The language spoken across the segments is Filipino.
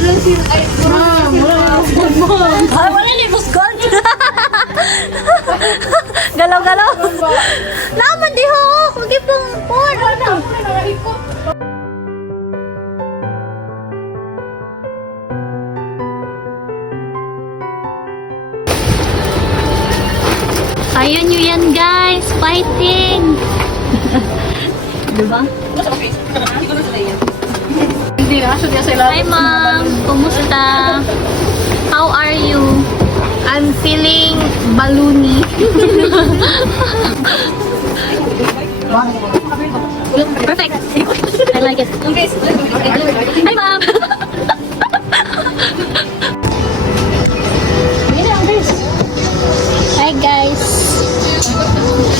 Ay, wala ni Musgon. Galaw-galaw. Naman di ho. Huwag ipong por. Ayun nyo yan guys. Fighting. Diba? Hi ma'am. Kumusta? How are you? I'm feeling balloony. Perfect. I like it. Hi ma'am. Hi guys.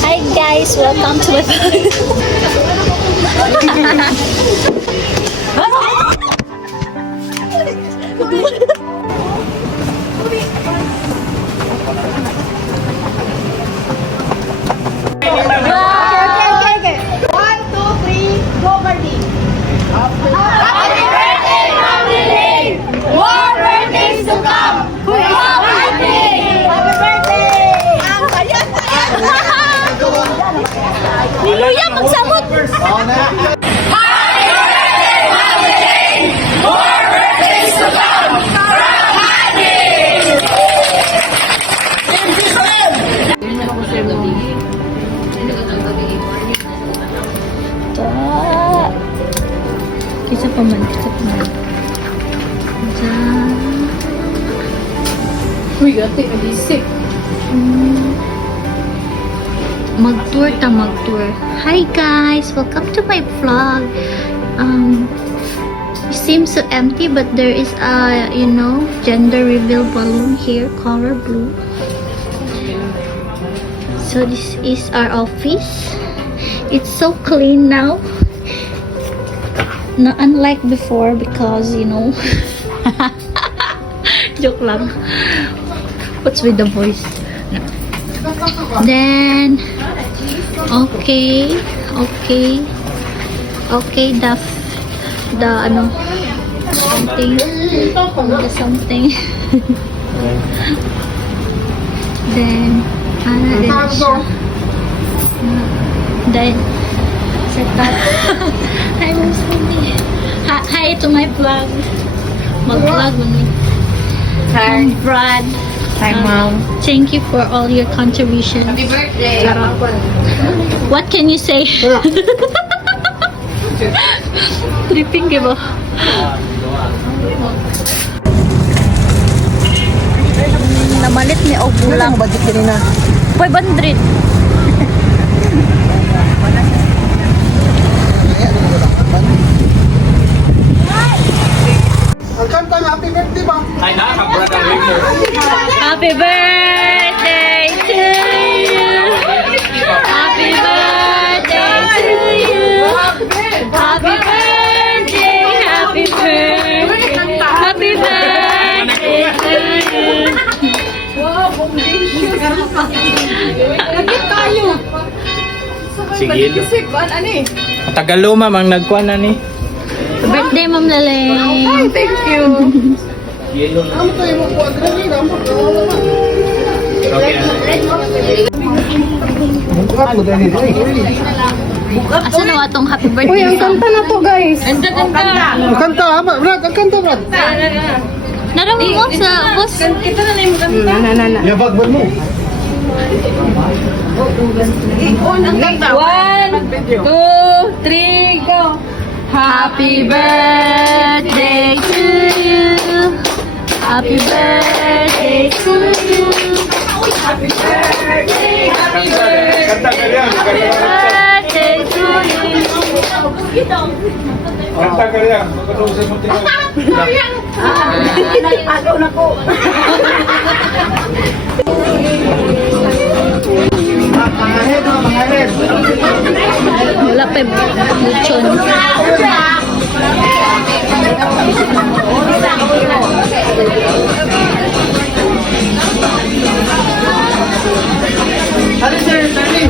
Hi guys. Welcome to my Kuya, magsamot! Isa pa man. Diyan. Uy, gati, mag-isip. Mag-tour. Hi guys! Welcome to my vlog. It seems so empty but there is a, gender reveal balloon here, color blue. So this is our office. It's so clean now. Not unlike before because, joke lang. What's with the voice? No. Then, okay, something. Then, then, set up. Hi, Muslim. Hi to my vlog. Mag-vlog mo ni. Hi, Brad. Hi, Mom. Thank you for all your contributions. Happy birthday. What can you say? Tripping ba? Namalit ni og bulang. Budget kanina. 500. Ang kanta ng happy birthday ba? Ay, nakaka-brad ang ring mo. Happy birthday to you. Happy birthday to you. Happy birthday, happy birthday. Happy birthday to you. Lagit tayo. Sige. Isip, ano eh? Tagaluma mang nagkuan na ni. Birthday, Ma'am Laleng. Ay, thank you. Yelo na. Ano tayo mo po? Adrenaline, amo. Okay. Bukat mo dahil dito. Asa na atong happy Uy, birthday ang song? kanta na to, guys. Ang kanta, ama. Brad, ang kanta, Brad. Naramon mo sa bus. Kita na yung kanta. Na. Yabag ba mo? 1, 2, 3, go. Happy birthday to you. Happy birthday to you. Happy birthday, happy birthday. Kanta ka rin. Happy birthday to you. Kanta ka rin. Magkatulong mo tingnan. Nagpagaw na po. Mga head, mga head. Wala pa lechon. Ano sir, Tani?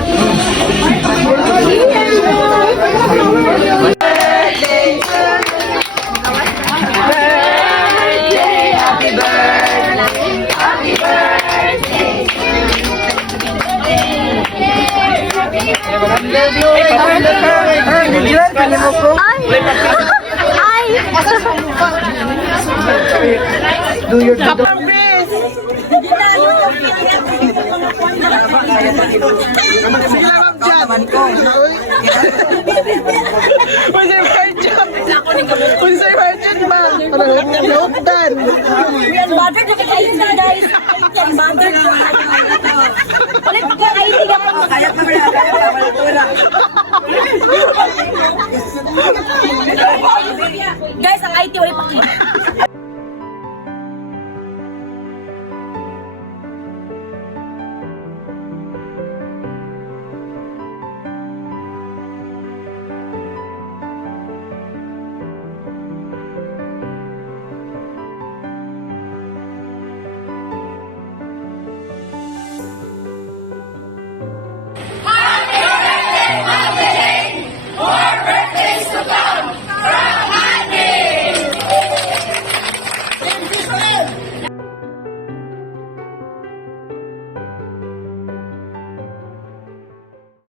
Ay! Do your job. Yan, butter na kayo guys. Yan, butter.